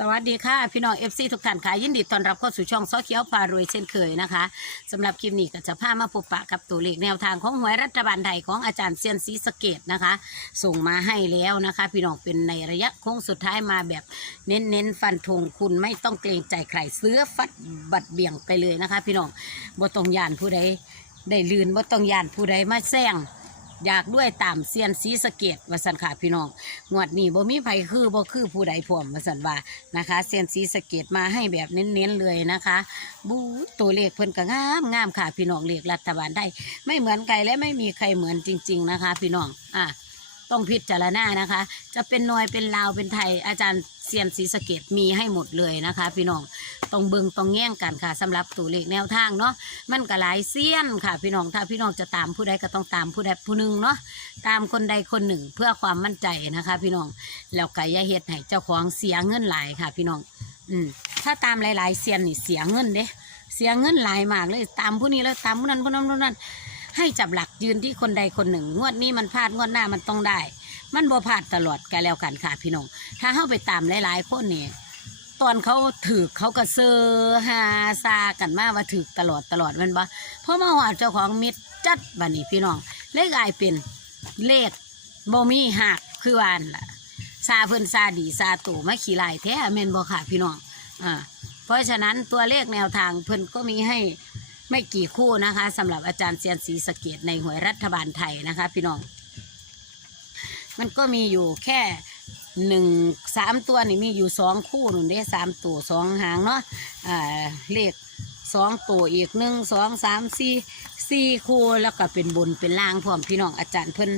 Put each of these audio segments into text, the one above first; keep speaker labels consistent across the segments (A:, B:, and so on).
A: สวัสดีค่ะ พี่น้องเอฟซีทุกท่านค่ะ ยินดีต้อนรับเข้าสู่ช่องซอเขียวพารวยเช่นเคยนะคะสำหรับคลิปนี้ก็จะพามาพบปะกับตัวเลขแนวทางของหวยรัฐบาลไทยของอาจารย์เซียนศรีสะเกตนะคะ ส่งมาให้แล้วนะคะ พี่น้องเป็นในระยะโค้งสุดท้ายมาแบบเน้นเน้นฟันธงคุณไม่ต้องเกรงใจใครเสื้อฟัดบัดเบี่ยงไปเลยนะคะ พี่น้องบ่ต้องยานผู้ใดได้ลื่นบ่ต้องยานผู้ใดมาแซง อยากด้วยตามเซียนสีสะเกตวสันค่ะพี่น้องงวดนี้บ่มีไผคือบ่คือผู้ใดพร้อมวสันว่านะคะเซียนสีสะเกตมาให้แบบเน้นๆเลยนะคะบูตัวเลขเพิ่นก็งามงามค่ะพี่น้องเลขรัฐบาลได้ ไม่เหมือนใครและไม่มีใครเหมือนจริง ๆนะคะ พี่น้องอะต้องพิจารณานะคะ จะเป็นนอยเป็นลาวเป็นไทยอาจารย์ เซียนศีสะเกตมีให้หมดเลยนะคะ พี่น้องต้องเบิงต้องแย่งกันค่ะสำหรับตัวเลขแนวทางเนาะมันก็หลายเสี้ยนค่ะ พี่น้องถ้าพี่น้องจะตามผู้ใดก็ต้องตามผู้ใดผู้หนึ่งเนาะตามคนใดคนหนึ่งเพื่อความมั่นใจนะคะ พี่น้องแล้วก็อย่าเฮ็ดให้เจ้าของเสียเงินหลายค่ะ พี่น้อง อืมถ้าตามหลายๆเซียนนี่เสียเงินเด้เสียเงินหลายมากเลยตามผู้นี้แล้วตามผู้นั้นผู้นั้นผู้นั้น ให้จับหลักยืนที่คนใดคนหนึ่ง งวดนี้มันพลาดงวดหน้ามันต้องได้ มันบ่พลาดตลอดกันแล้วกันค่ะพี่น้องถ้าเข้าไปตามหลายๆคนนี่ตอนเขาถือเขาก็เซอร์ฮาซากันมาว่าถือตลอดตลอดมันบ่เพราะมาหอดเจ้าของมิดจัดบัดนี้พี่น้องเลขกลายเป็นเลขบ่มีหักคือวาอันล่ะซาเพิ่นซาดีซาตู่มาขี่ลายแท้แม่นบ่ค่ะพี่น้องอ่าเพราะฉะนั้นตัวเลขแนวทางเพิ่นก็มีให้ ไม่กี่คู่นะคะสำหรับอาจารย์เซียนศรีสะเกดในหวยรัฐบาลไทยนะคะ พี่น้อง มันก็มีอยู่แค่หนึ่งสามตัวนี่มีอยู่สองคู่หนุนได้สามตัวสองหางเนาะอ่าเลขสองตัวอีกหนึ่งสองสามสี่สี่คู่แล้วก็เป็นบนเป็นล่างพร้อมพี่น้องอาจารย์เพิ่น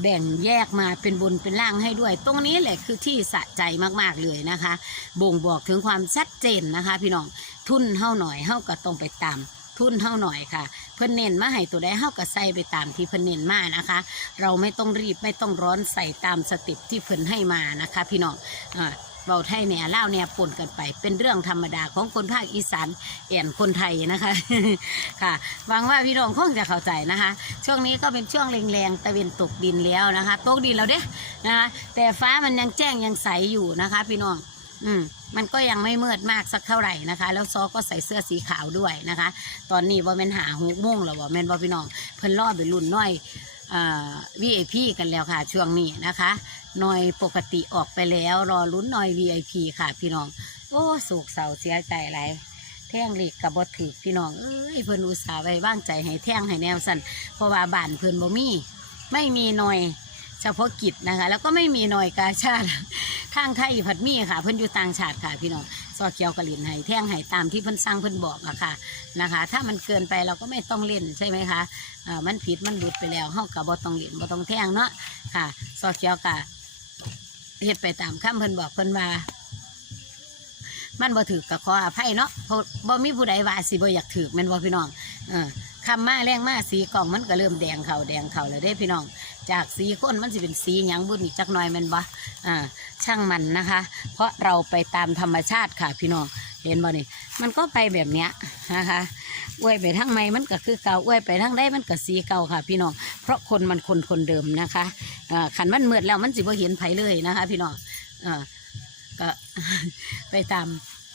A: แบ่งแยกมาเป็นบนเป็นล่างให้ด้วย ตรงนี้แหละคือที่สะใจมากๆเลยนะคะ บ่งบอกถึงความชัดเจนนะคะ พี่น้องทุนเฮาหน่อยเฮาก็ต้องไปตาม ทุนเท่าหน่อยค่ะ เพิ่นเน้นมาให้ตัวได้เฮาก็ใส่ไปตามที่เพิ่นเน้นมานะคะ เราไม่ต้องรีบไม่ต้องร้อนใส่ตามสติปที่เพิ่นให้มานะคะ พี่น้องอ่าเราไทยเนี่ยเล่าเนี่ยปนกันไป เป็นเรื่องธรรมดาของคนภาคอีสานแอนคนไทยนะคะค่ะหวังว่าพี่น้องคงจะเข้าใจนะคะ ช่วงนี้ก็เป็นช่วงแรงๆตะเวนตกดินแล้วนะคะ ตกดินแล้วเด้นะคะแต่ฟ้ามันยังแจ้งยังใสอยู่นะคะ พี่น้อง อืมมันก็ยังไม่มืดมากสักเท่าไหร่นะคะ แล้วซอก็ใส่เสื้อสีขาวด้วยนะคะ ตอนนี้ว่าแมนหาหกโมงแล้วว่าแมนบ่พี่น้องเพิ่นรอไปรุ่นน้อยวีไอพีกันแล้วค่ะ ช่วงนี้นะคะหน่อยปกติออกไปแล้วรอลุ้นหน่อย VIP ค่ะ พี่น้อง โอ้โศกเศร้าเสียใจอะไรแท่งเหล็กกับบดถือพี่น้องเอ้ยเพิ่นอุตส่าห์ไว้บ้างใจให้แท่งให้แนวสันเพราะว่าบ้านเพิ่นบ่มี ไม่มีหน่อย เฉพาะกิจนะคะ แล้วก็ไม่มีหน่อยกาชาติทางไทยผัดมี่ค่ะ เพิ่นอยู่ต่างชาติค่ะพี่น้องซอเกียวกะลินให้แท่งให้ตามที่เพิ่นสั่งเพิ่นบอกอะค่ะนะคะ ถ้ามันเกินไปเราก็ไม่ต้องเล่นใช่ไหมคะอ่ามันผิดมันหลุดไปแล้วเฮากับบ่ต้องเล่นบ่ต้องแท่งเนาะค่ะซอเกียวกะเฮ็ดไปตามคำเพิ่นบอกเพิ่นว่ามันบ่ถือกับขออภัยเนาะเพราะบ่มีผู้ใดว่าสิบ่อยากถือแม่นบ่พี่น้องเออคำมาแรงมาสีกล่องมันก็เริ่มแดงเขาแดงเขาเลยเด้พี่น้อง จากสีข้นมันสิเป็นสีหยังบุญอีกจักหน่อยแม่นบ่อ่าช่างมันนะคะ เพราะเราไปตามธรรมชาติค่ะพี่น้องเห็นบ่นี่มันก็ไปแบบเนี้ยนะคะอวยไปทั้งไม่มันก็คือเก่าอวยไปทั้งได้มันก็สีเก่าค่ะ พี่น้องเพราะคนมันคนคนเดิมนะคะอ่าขันมันเมืดแล้วมันสิบ่เห็นไผเลยนะคะ พี่น้องอ่าก็ ไปตาม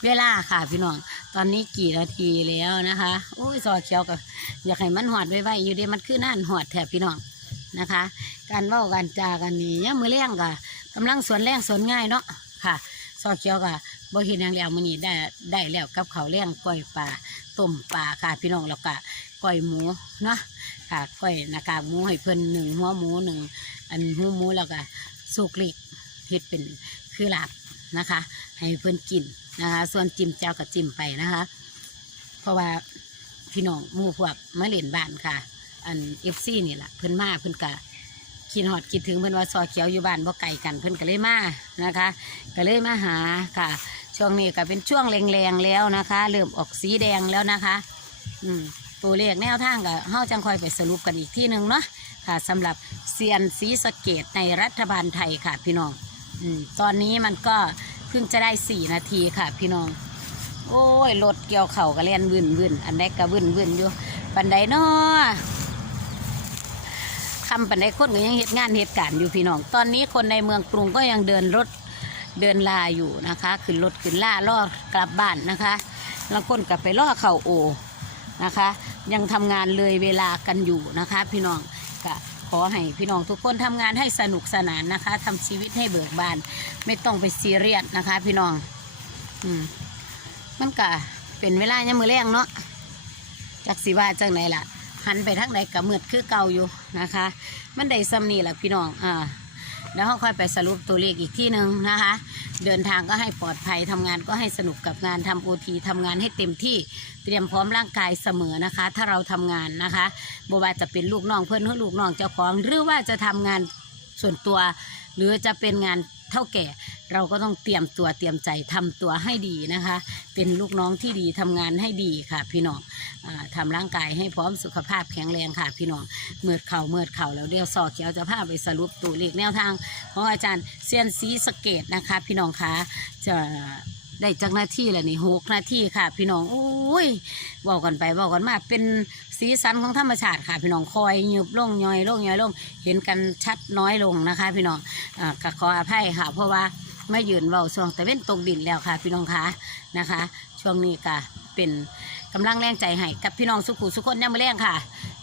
A: เวลาค่ะพี่น้อง ตอนนี้กี่นาทีแล้วนะคะ โอ้ยซอเขียวก็อยากให้มันหอดไว้ๆอยู่ดีมันคือน่านหอดแถบพี่น้อง นะคะ การเว้ากันจากันนี่ยามมือเลี้ยงก็กำลังสวนแรงสวนง่ายเนาะค่ะซอเขียวก็บ่เห็นอย่างแล้วมื้อนี้ได้ได้แล้วกับเขาเลี้ยงก้อยปลาต้มปลาค่ะพี่น้องแล้วก็ก้อยหมูเนาะค่ะก้อยหน้ากากหมูให้เพิ่นหนึ่งหัวหมูหนึ่งอันหูหมูแล้วก็สุกลิกเฮ็ดเป็นคือหลาบนะคะ ให้เพิ่นกินนะคะ ส่วนจิ้มแจ่วก็จิ้มไปนะคะ เพราะว่าพี่น้องหมู่พวกมาเล่นบ้านค่ะ อันเอฟซีนี่แหละเพิ่นมาเพิ่นกะคิดหอดคิดถึงเพิ่นว่าซอเขียวอยู่บ้านบ่ไกลกันเพิ่นก็เลยมานะคะ ก็เลยมาหาค่ะ ช่วงนี้ก็เป็นช่วงแรงๆแล้วนะคะ เริ่มออกสีแดงแล้วนะคะ อืมตัวเลขแนวทางก็เฮาจังคอยไปสรุปกันอีกที่หนึ่งเนาะค่ะสำหรับเซียนสีสเกตในรัฐบาลไทยค่ะพี่น้องอืมตอนนี้มันก็เพิ่งจะได้สี่นาทีค่ะพี่น้อง โอ้ยรถเกี่ยวเข่าก็เล่นวืนวืนอันใดก็วืนวืนอยู่ปันใดเนาะ คำปันใดคนก็ยังเหตุงานเหตุการณ์อยู่พี่น้อง ตอนนี้คนในเมืองกรุงก็ยังเดินรถเดินลาอยู่นะคะขึ้นรถขึ้นล่าล่อกลับบ้านนะคะแล้วคนกลับไปล่อเข่าโอนะคะ ยังทำงานเลยเวลากันอยู่นะคะ พี่น้องก็ขอให้พี่น้องทุกคนทำงานให้สนุกสนานนะคะทำชีวิตให้เบิกบาน ไม่ต้องไปซีเรียสนะคะ พี่น้อง อืมมันก็เป็นเวลายังมือแรงเนาะจักสิว่าจังไหนล่ะ หันไปทางไหนก็มืดคือเก่าอยู่นะคะ มันได้ซ้ำนี่แหละพี่น้องอ่าแล้วค่อยไปสรุปตัวเลขอีกที่หนึ่งนะคะ เดินทางก็ให้ปลอดภัยทำงานก็ให้สนุกกับงานทำโอทีทำงานให้เต็มที่เตรียมพร้อมร่างกายเสมอนะคะ ถ้าเราทำงานนะคะบว่าจะเป็นลูกน้องเพื่อนหรือลูกน้องเจ้าของหรือว่าจะทำงานส่วนตัว หรือจะเป็นงาน เท่าแก่เราก็ต้องเตรียมตัวเตรียมใจทำตัวให้ดีนะคะ เป็นลูกน้องที่ดีทำงานให้ดีค่ะ พี่น้องอาทำร่างกายให้พร้อมสุขภาพแข็งแรงค่ะ พี่น้องเมื่อเข่าเมื่อเข่าแล้วเดี๋ยวสอเขียวจะพาไปสรุปตัวเลขแนวทางของอาจารย์เซียนซีสเกตนะคะ พี่น้องคะจะ ได้จักหน้าที่แล้วนี่หกนาทีค่ะ พี่น้องโอ้ยบอกกันไปบอกกันมาเป็นสีสันของธรรมชาติค่ะ พี่น้องคอยหยุบลงย่อยลงย่อยลงเห็นกันชัดน้อยลงนะคะ พี่น้องอ่าก็ขออภัยค่ะ เพราะว่าไม่ยืนเบาช่วงแต่เว้นตกดินแล้วค่ะ พี่น้องคะนะคะ ช่วงนี้ก็เป็นกำลังแรงใจให้กับพี่น้องสุขุสุขคนย่ำแรงค่ะ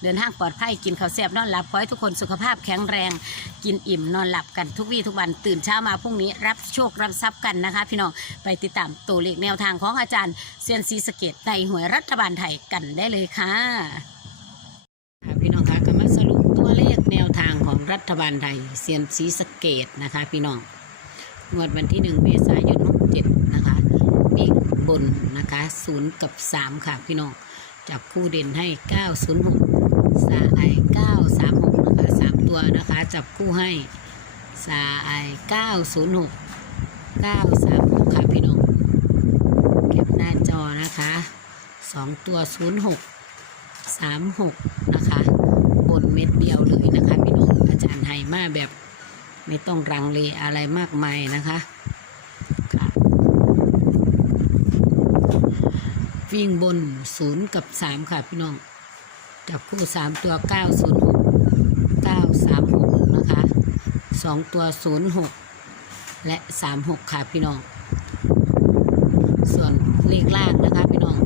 A: เดินทางปลอดภัยกินข้าวแซ่บนอนหลับขอให้ทุกคนสุขภาพแข็งแรง กินอิ่มนอนหลับกันทุกวี่ทุกวันตื่นเช้ามาพรุ่งนี้ รับโชครับทรัพย์กันนะคะ พี่น้องไปติดตามตัวเลขแนวทางของอาจารย์เซียนซีสเกตในหวยรัฐบาลไทยกันได้เลยค่ะพี่น้องคะก็มาสรุปตัวเลขแนวทางของรัฐบาลไทยเซียนสีสเกตนะคะ พี่น้องงวดวันที่หนึ่งเมษายนหกเจ็ดนะคะวิ่ง บนนะคะศูนย์กับสามค่ะพี่น้องจับคู่เด่นให้เก้าศูนย์หกสาไอเก้าสามหกนะคะสามตัวนะคะ จับคู่ให้สาไอเก้าศูนย์หกเก้าสามหกค่ะพี่น้องเก็บหน้าจอนะคะสองตัวศูนย์หกสามหกนะคะ บนเม็ดเดียวเลยนะคะ พี่น้องอาจารย์ไฮมาแบบไม่ต้องรังเลอะไรมากมายนะคะค่ะ วิ่งบนศูนย์กับสามค่ะพี่น้องจับคู่สามตัวเก้าศูนย์หกเก้าสามหกนะคะสองตัวศูนย์หกและสามหกค่ะพี่น้อง ส่วนเลขล่างนะคะพี่น้อง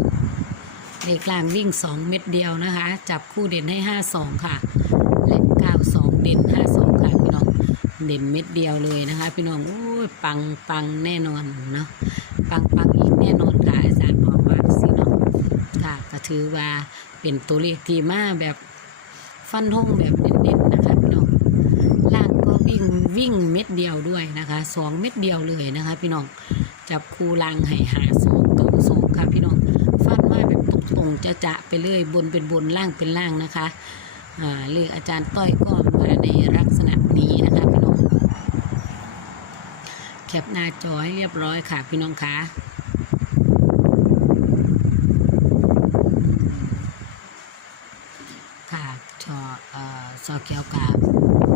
A: เลขกลางวิ่ง2เม็ดเดียวนะคะ จับคู่เด่นให้5 2ค่ะ และ9 2เด่น5 2ค่ะพี่น้องเด่นเม็ดเดียวเลยนะคะ พี่น้องโอ้ยปังปังแน่นอนเนาะปังปังอีกแน่นอนค่ะอาจารย์บอกว่าสิ ถือว่าเป็นตัวเลขที่มาแบบฟันธงแบบเน้นๆนะคะพี่น้องล่างก็วิ่งวิ่งเม็ดเดียวด้วยนะคะสองเม็ดเดียวเลยนะคะ พี่น้องจับคู่ล่างให้หาสองเก้าสองค่ะพี่น้องฟันมาแบบตรงๆจะจะไปเรื่อยบนเป็นบนล่างเป็นล่างนะคะอ่าเลือกอาจารย์ต้อยก็มาในลักษณะนี้นะคะพี่น้องแคปหน้าจอให้เรียบร้อยค่ะพี่น้องคะค่ะชอเอ่อซอเกียวกา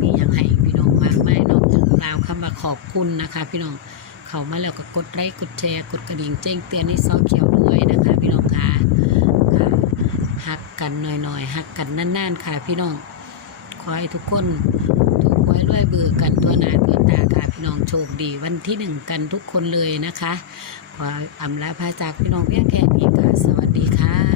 A: มียังให้พี่น้องมากไม่นอกจากกล่าวคำว่าขอบคุณนะคะ พี่น้องเข้ามาแล้วก็กดไลค์กดแชร์กดกระดิ่งแจ้งเตือนให้ซอเขียวด้วยนะคะ พี่น้องค่ะหักกันหน่อยๆหักกันนานๆค่ะ พี่น้องขอให้ทุกคนถูกหวยรวยเบื่อกันตัวหนาตัวตาค่ะพี่น้องโชคดี วันที่หนึ่งกันทุกคนเลยนะคะ ขออำลาพาจากพี่น้องเพียงแค่นี้ค่ะสวัสดีค่ะ